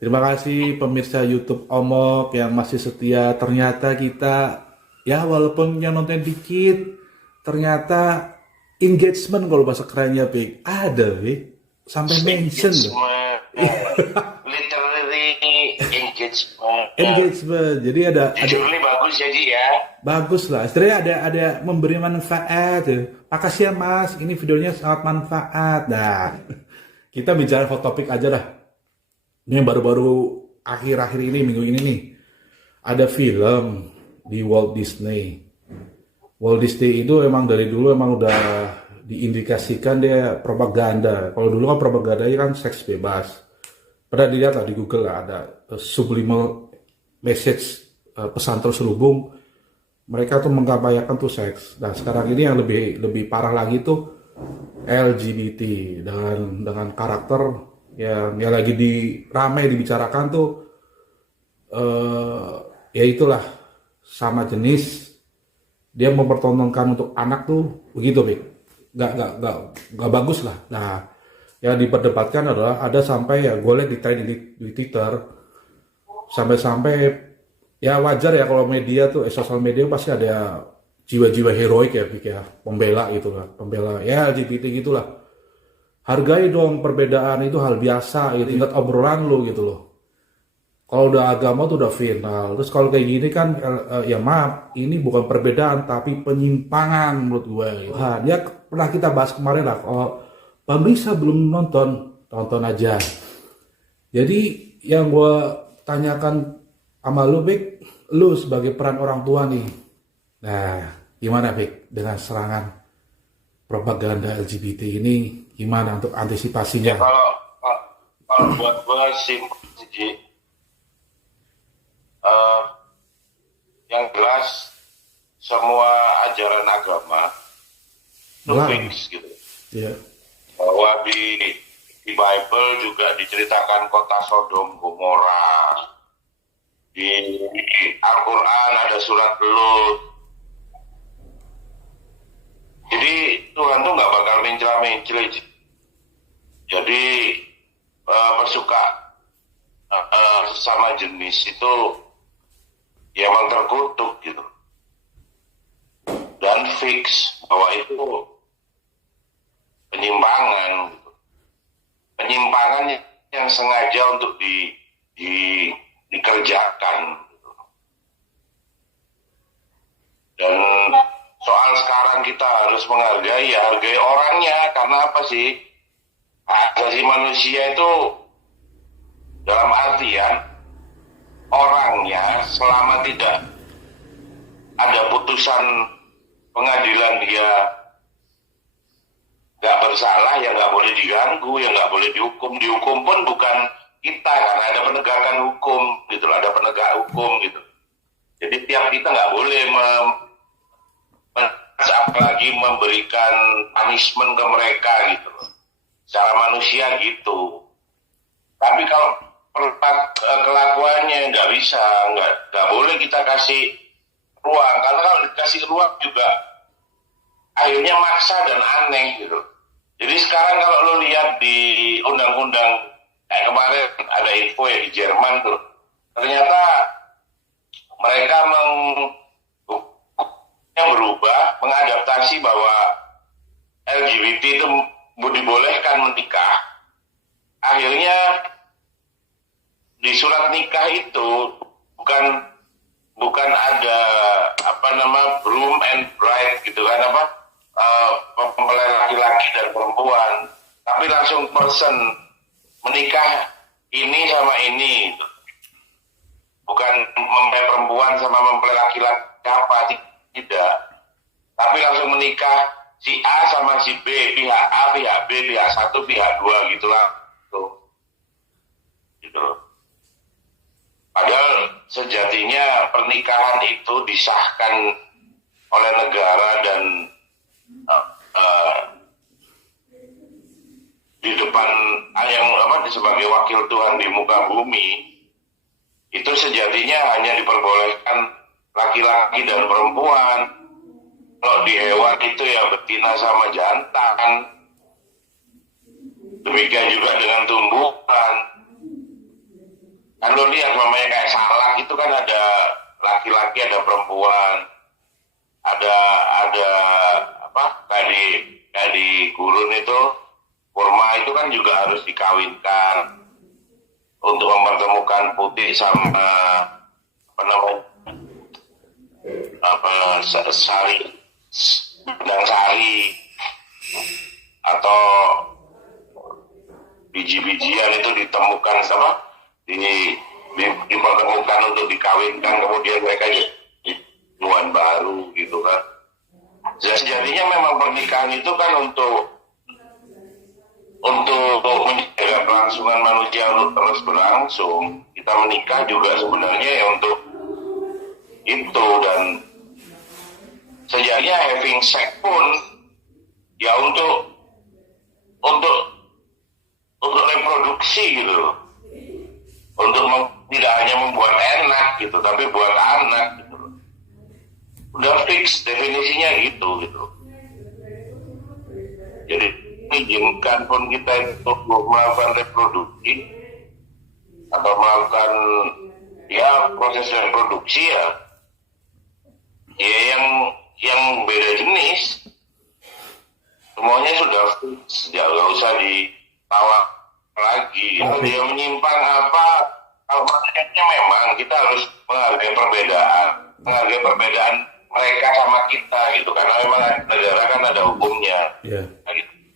Terima kasih pemirsa YouTube Omok yang masih setia. Ternyata kita, ya walaupun yang nonton dikit, ternyata engagement kalau bahasa kerennya, Pik. Ada, Pik. Sampai mention loh. Engagement, literally engagement. Engagement. Jadi ada Jujur nih bagus jadi ya. bagus lah. Istilahnya ada memberi manfaat. Ya. Makasih ya Mas, ini videonya sangat manfaat. Nah, kita bicara hot topic aja dah. Ini yang baru-baru akhir-akhir ini, minggu ini nih. Ada film di Walt Disney. Walt Disney itu emang dari dulu emang udah diindikasikan dia propaganda. Kalau dulu kan propagandanya kan seks bebas. Pernah dilihat lah di Google lah ada subliminal message, pesan terselubung. Mereka tuh mengkampanyekan tuh seks. Nah sekarang ini yang lebih parah lagi tuh LGBT dengan karakter yang lagi ramai dibicarakan tuh ya itulah sama jenis dia mempertontonkan untuk anak tuh begitu, Bik. Nggak bagus lah. Nah, yang diperdebatkan adalah ada sampai ya gue lihat di Twitter sampai ya wajar ya kalau media tuh sosial media pasti ada jiwa-jiwa heroik ya, Bik, ya, pembela gitu lah, pembela ya LGBT gitulah. Hargai dong perbedaan itu hal biasa gitu. Ingat obrolan lu gitu loh. Kalau udah agama tuh udah final. Terus kalau kayak gini kan ya maaf, ini bukan perbedaan tapi penyimpangan menurut gue. Gitu. Nah, dia pernah kita bahas kemarin lah. Kalau pemirsa belum nonton, tonton aja. Jadi yang gue tanyakan sama lu, Bik, lu sebagai peran orang tua nih. Nah, gimana, Bik, dengan serangan propaganda LGBT ini? Gimana untuk antisipasinya? Ya kalau buat gue simpel sih. Eh, yang jelas semua ajaran agama itu Larang. fix gitu. Iya. Bahwa di Bible juga diceritakan kota Sodom Gomora. Di Al-Quran ada surat Lut. Jadi Tuhan tuh nggak bakal mencela-mencela. Jadi bersuka sesama jenis itu ya emang terkutuk gitu. Dan fix bahwa itu penyimpangan gitu. Penyimpangan yang sengaja untuk dikerjakan gitu. Dan soal sekarang kita harus menghargai, ya hargai orangnya. Karena apa sih? Asasi manusia itu dalam artian orangnya selama tidak ada putusan pengadilan dia nggak bersalah, ya nggak boleh diganggu, ya nggak boleh dihukum. Dihukum pun bukan kita, karena ada penegakan hukum gitu, ada penegak hukum gitu. Jadi tiap kita nggak boleh apalagi memberikan punishment ke mereka gitu loh. Secara manusia gitu. Tapi kalau kelakuannya nggak bisa, nggak boleh kita kasih ruang. Karena kalau dikasih ruang juga akhirnya maksa dan aneh gitu. Jadi sekarang kalau lo lihat di undang-undang kayak kemarin ada info ya di Jerman tuh, ternyata mereka berubah, mengadaptasi bahwa LGBT itu dibolehkan menikah. Akhirnya di surat nikah itu bukan ada groom and bride gitu kan, mempelai laki-laki dan perempuan, tapi langsung person menikah ini sama ini gitu. Bukan mempelai perempuan sama mempelai laki-laki apa, tidak, tapi langsung menikah si A sama si B, pihak A, pihak B, pihak 1, pihak 2 gitulah tuh. Gitu. Padahal sejatinya pernikahan itu disahkan oleh negara dan di depan yang sebagai wakil Tuhan di muka bumi, itu sejatinya hanya diperbolehkan laki-laki dan perempuan. Kalau di hewan itu ya betina sama jantan. Demikian juga dengan tumbuhan. Kan lo lihat mamanya kayak salak itu kan ada laki-laki, ada perempuan, ada apa kayak di gurun itu kurma itu kan juga harus dikawinkan untuk mempertemukan putih sama apa namanya sari benang sari atau biji-bijian itu ditemukan sama dipertemukan untuk dikawinkan, kemudian mereka jadi tuan baru gitu kan. Sejatinya memang pernikahan itu kan untuk menjaga kelangsungan manusia untuk terus berlangsung. Kita menikah juga sebenarnya ya untuk itu, dan sejatinya having sex pun ya untuk reproduksi gitu loh. Untuk tidak hanya membuat enak gitu, tapi buat anak gitu loh. Udah fix definisinya gitu. Jadi izinkan pun kita untuk melakukan reproduksi atau melakukan ya proses reproduksi ya yang beda jenis semuanya sudah fix, ya nggak usah ditawar lagi. Kalau dia menyimpang apa, kalau maksudnya memang kita harus menghargai perbedaan mereka sama kita gitu, karena memang negara kan ada hukumnya. Yeah.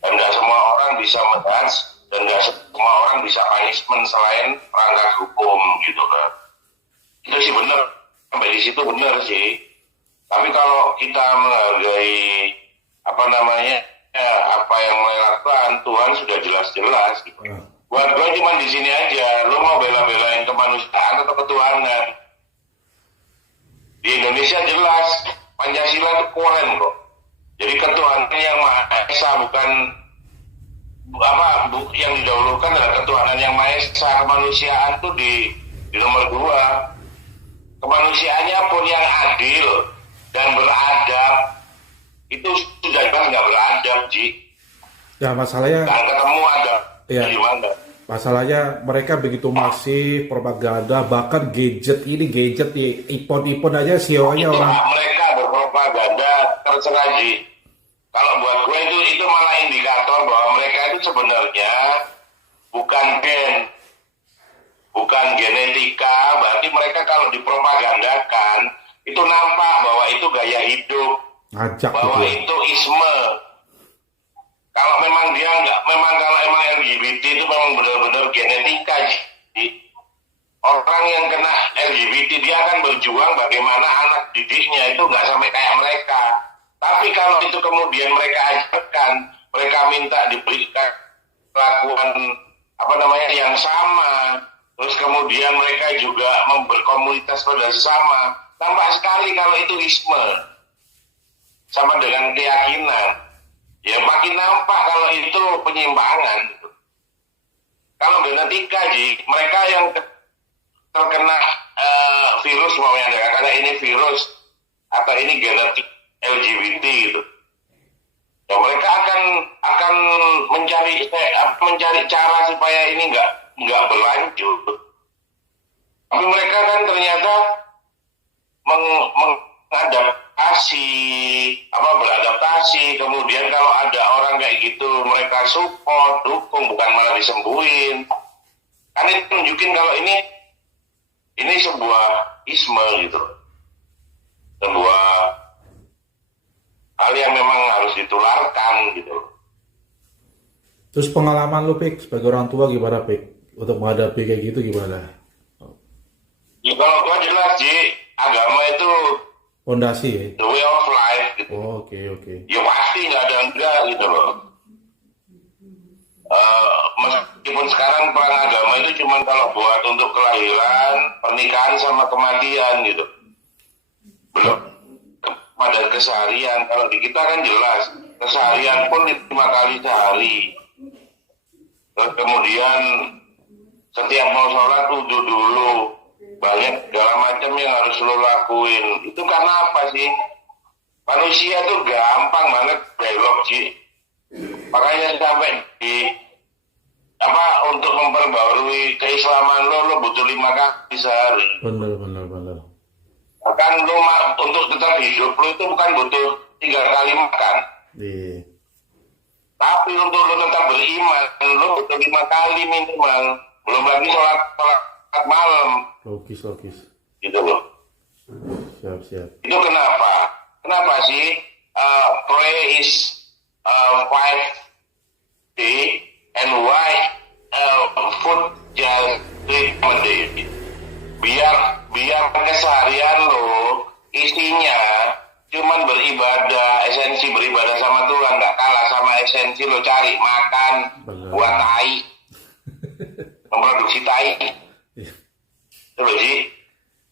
Dan nggak semua orang bisa menghas, dan nggak semua orang bisa punishment selain perangkat hukum gitu kan. Itu sih benar, sampai di situ benar sih. Tapi kalau kita menghargai apa yang melakukan Tuhan sudah jelas-jelas gitu. Buat gue cuma di sini aja, lo mau bela-belain kemanusiaan atau ketuhanan? Di Indonesia jelas Pancasila itu keren kok. Jadi ketuhanan yang Maha Esa, bukan yang didahulukan adalah ketuhanan yang Maha Esa. Kemanusiaan tuh di nomor 2. Kemanusiaannya pun yang adil dan beradab, itu sudah jelas nggak beradab, Ji. Ya masalahnya. Dan ketemu ada ya, gimana? Masalahnya mereka begitu masif propaganda, bahkan gadget di iPhone aja CEO-nya orang. Mereka berpropaganda terserah, Ji. Kalau buat gue itu malah indikator bahwa mereka itu sebenarnya bukan genetika. Berarti mereka kalau dipropagandakan itu nampak bahwa itu gaya hidup, bahwa itu isme. Kalau memang kalau emang LGBT itu memang benar-benar genetika, Ji. Orang yang kena LGBT dia akan berjuang bagaimana anak didiknya itu nggak sampai kayak mereka. Tapi kalau itu kemudian mereka ajarkan, mereka minta diberikan perlakuan yang sama, terus kemudian mereka juga berkomunitas pada sesama, tampak sekali kalau itu isme sama dengan keyakinan. Ya makin nampak kalau itu penyimpangan. Kalau genetika, Ji, mereka yang terkena virus, karena ini virus atau ini genetik LGBT gitu, ya mereka akan mencari cara supaya ini nggak berlanjut. Tapi mereka kan ternyata beradaptasi. Kemudian kalau ada orang kayak gitu mereka support, dukung, bukan malah disembuhin. Kan itu tunjukin kalau ini sebuah isme gitu, sebuah hal yang memang harus ditularkan gitu. Terus pengalaman lu, Pik, sebagai orang tua gimana, Pik, untuk menghadapi kayak gitu gimana? Ya kalau gua jelas, Ji, agama itu fondasi ya? The way of life gitu. Oh, oke. Ya pasti nggak ada enggak gitu loh. Meskipun sekarang perang agama itu cuma kalau buat untuk kelahiran, pernikahan sama kematian gitu. Belum pada keseharian. Kalau di kita kan jelas keseharian pun 5 kali sehari. Terus kemudian setiap mau sholat wudhu dulu, banyak segala macam yang harus lo lakuin. Itu karena apa sih? Manusia tuh gampang banget belok, Ji. Makanya sampai di untuk memperbarui keislaman lo butuh 5 kali sehari. Bener. Bahkan lo untuk tetap hidup lo itu bukan butuh 3 kali makan. Iya. Tapi untuk lo tetap beriman, lo butuh 5 kali minimal. Belum lagi sholat malam. Logis. Gitu loh. Siap. Itu kenapa? Kenapa sih pray is 5 day and why food just 3 day? Biar keseharian lo isinya cuman beribadah, esensi beribadah sama Tuhan, nggak kalah sama esensi lo cari makan buat tai, memproduksi tai. Itu loh sih.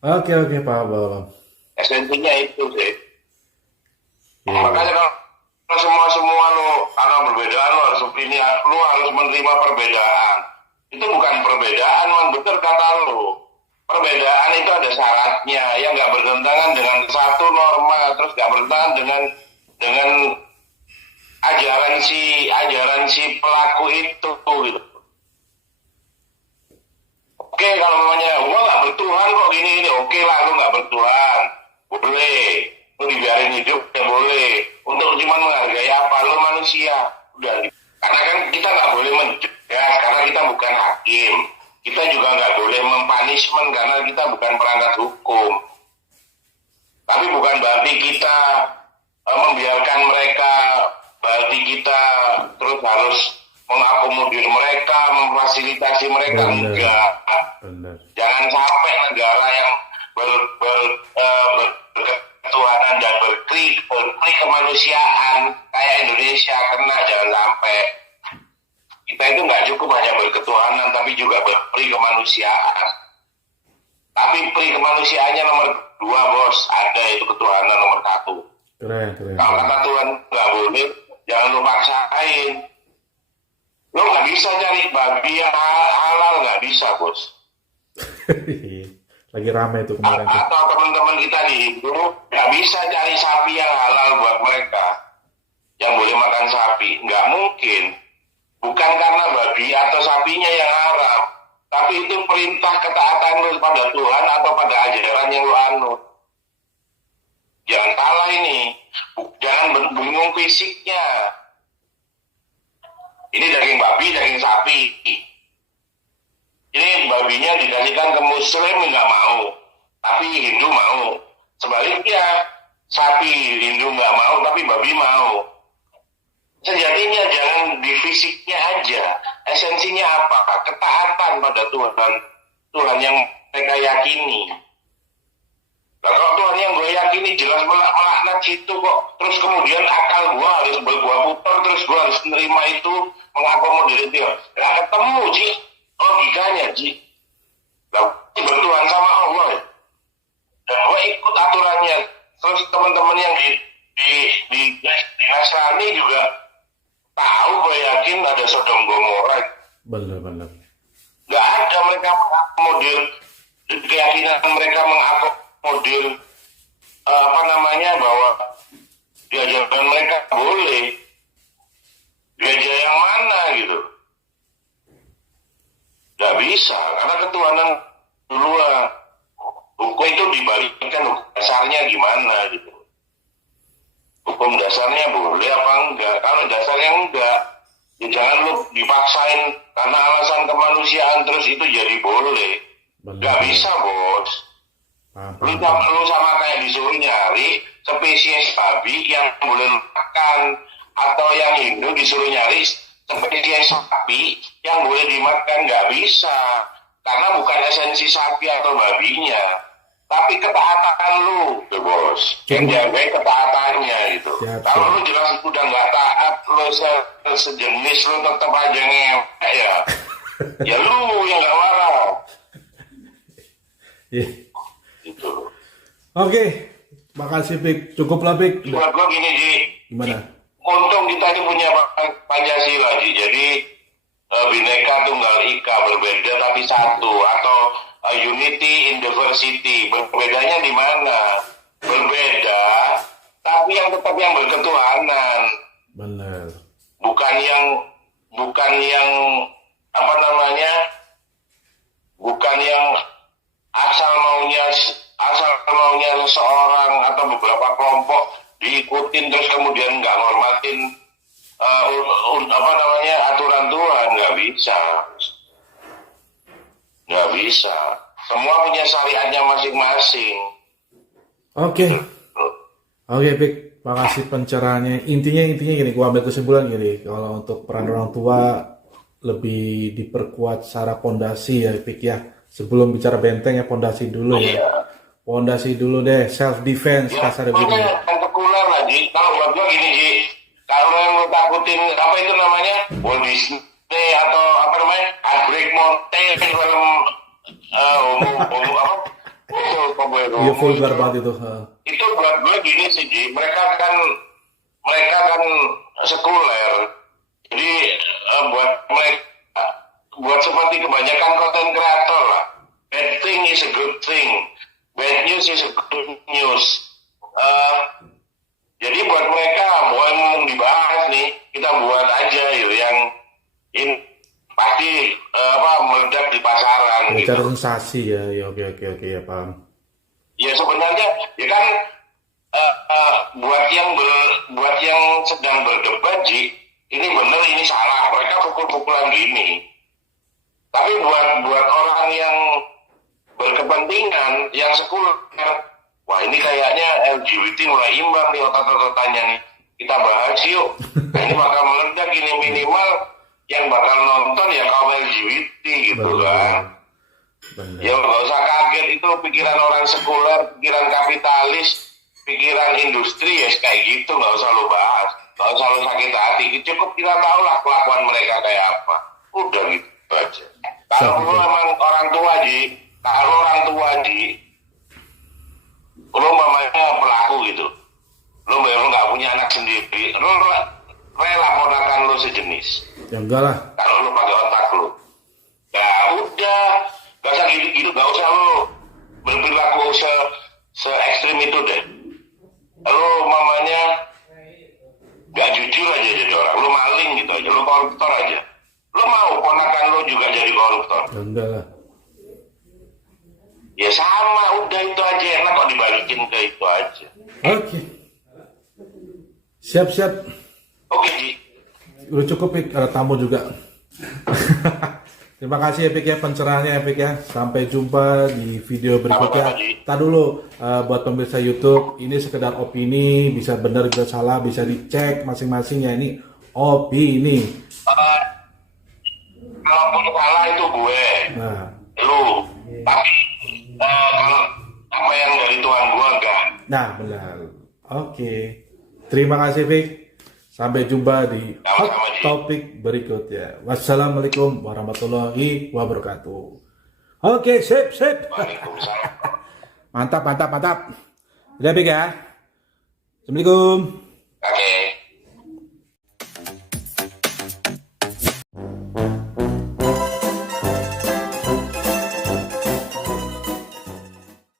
Oke, paham. Esensinya itu sih. Makanya kalau semua lo karena perbedaan lo harus menerima perbedaan. Itu bukan perbedaan, memang betul kata lo. Perbedaan itu ada syaratnya yang nggak bertentangan dengan satu norma, terus nggak bertentangan dengan ajaran si pelaku itu gitu. Oke, kalau namanya gua nggak bertuhan kok gini, oke lah lu nggak bertuhan, boleh, lu dibiarin hidup ya boleh. Untuk cuma menghargai apa, lu manusia, udah. Karena kan kita nggak boleh menjegas, karena kita bukan hakim. Kita juga nggak boleh mempunishment karena kita bukan perangkat hukum. Tapi bukan berarti kita membiarkan mereka, berarti kita terus harus mengakomodir mereka, memfasilitasi mereka. Enggak. Benar. Jangan sampai negara yang berketuhanan dan berkri kemanusiaan kayak Indonesia kena, jangan sampai. Kita itu nggak cukup hanya berketuhanan, tapi juga berperi kemanusiaan. Tapi peri kemanusiaannya nomor 2, bos. Ada itu ketuhanan nomor 1. Keren. Kalau kata Tuhan nggak boleh, jangan lu paksain. Lo nggak bisa cari babi yang halal, nggak bisa, bos. Lagi rame itu kemarin. Atau teman-teman kita di Hindu nggak bisa cari sapi yang halal buat mereka, yang boleh makan sapi, nggak mungkin. Bukan karena babi atau sapinya yang haram, tapi itu perintah ketaatan lu pada Tuhan atau pada ajaran yang lu anut. Jangan salah ini, jangan bingung fisiknya. Ini daging babi, daging sapi. Ini babinya dikasihkan ke Muslim nggak mau, tapi Hindu mau. Sebaliknya, sapi Hindu nggak mau, tapi babi mau. Sejatinya jangan di fisiknya aja, esensinya apa? Ketaatan pada Tuhan yang mereka yakini. Nah, kalau Tuhan yang gue yakini jelas melaknat situ kok, terus kemudian akal gue harus gue putar, terus gue harus menerima itu, mengakomodir itu. Nggak ketemu Ji, logikanya Ji. Nah, bertuhan sama Allah ya. Dan gue ikut aturannya. Terus teman-teman yang di Nasrani juga tahu, gue yakin ada Sodom Gomora. Bener. Nggak ada mereka mengakomodir keyakinan mereka mengakomodir bahwa diajarkan mereka boleh. Diajar yang mana gitu? Nggak bisa karena ketuhanan duluan. Hukum itu dibalikkan dasarnya gimana gitu. Hukum dasarnya boleh apa enggak? Kalau dasarnya enggak, ya jangan lu dipaksain karena alasan kemanusiaan terus itu jadi boleh. Nggak bisa, bos. Lu sama kayak disuruh nyari spesies babi yang boleh makan, atau yang Hindu disuruh nyari spesies sapi yang boleh dimakan. Nggak bisa, karena bukan esensi sapi atau babinya, tapi ketaatan lu, tuh bos, yang jaga ketaatannya gitu. Kalau lu jelas udah nggak taat, lu sejenis, lu tetap aja ngewek ya, ya lu yang nggak waras. Gitu. Oke, makasih Pik, cukup lah Pik. Buat gua gini Ji, Gimana? untung kita ini punya Pancasila Ji, jadi Bhinneka Tunggal Ika, berbeda tapi satu, atau unity in diversity. Berbedanya di mana? Berbeda, tapi yang tetap yang berketuhanan. Benar. Bukan yang apa namanya, bukan yang asal maunya seseorang atau beberapa kelompok diikutin terus kemudian nggak ngormatin apa namanya aturan Tuhan. Nggak bisa. Semua punya syariatnya masing-masing. Oke. Oke, Pik. Makasih pencerahannya. Intinya gini, gua ambil kesimpulan gini. Kalau untuk peran orang tua lebih diperkuat secara pondasi ya, Pik ya. Sebelum bicara benteng ya, pondasi dulu ya. Iya. Pondasi dulu deh, self defense Ya, kasar makanya begini. yang sekuler lah, Ji. Kalau buat gue gini, Ji. Kalau yang lo takutin, apa itu namanya? Walt Disney atau apa namanya? Heartbreak Mountain, film homo apa? Iya vulgar banget itu. Itu buat gue gini sih, Ji. Mereka kan sekuler. Jadi buat seperti kebanyakan konten kreator lah. Bad thing is a good thing. Bad news is a good news. Jadi buat mereka mau yang dibahas nih, kita buat aja yuk yang ini pasti meledak di pasaran Bicara gitu. sensasi ya, ya oke ya paham. Ya sebenarnya ya kan buat yang sedang berdebat, Ji, ini benar ini salah, mereka pukul-pukulan gini. Tapi buat orang yang berkepentingan, yang sekuler, wah ini kayaknya LGBT mulai imbang nih otot-ototannya nih. Kita bahas yuk. Nah, ini bakal meledak, ini minimal yang bakal nonton ya kaum LGBT gitu kan. Benar. Ya nggak usah kaget, itu pikiran orang sekuler, pikiran kapitalis, pikiran industri ya kayak gitu, nggak usah lo bahas, nggak usah lo sakit hati. Cukup kita tahu lah kelakuan mereka kayak apa. Udah gitu aja. Kalau lo emang orang tua, Ji, lo mamanya pelaku gitu, lo nggak punya anak sendiri, lo rela ponakan lo sejenis. Ya enggak lah. Kalau lo pakai otak lo, ya udah, gak usah gitu-gitu, gak usah lo berperilaku se ekstrim itu deh. Lo mamanya gak jujur aja jadi orang, lo maling gitu aja, lo koruptor aja. Lo mau ponakan lo juga jadi koruptor? Ya enggak lah. Ya sama, udah itu aja, enak kok dibalikin ke itu aja. Oke. Siap. Oke, Ji. Udah cukup, Pik. Ada tamu juga. Terima kasih ya, Pik ya, pencerahannya ya, Pik ya. Sampai jumpa di video berikutnya. Sama-sama, Ji. Tar dulu, buat pemirsa YouTube, ini sekedar opini, bisa benar bisa salah, bisa dicek masing-masing ya, ini opini. Kalaupun salah itu gue, Nah, lu, tapi kalau apa yang dari Tuhan gue enggak. nah benar. Oke. Terima kasih, Pik. Sampai jumpa di hot Sama-sama, Ji. topik berikutnya. Wassalamualaikum warahmatullahi wabarakatuh. Oke, sip. Waalaikumsalam. Mantap. Udah, Pik ya. Assalamualaikum.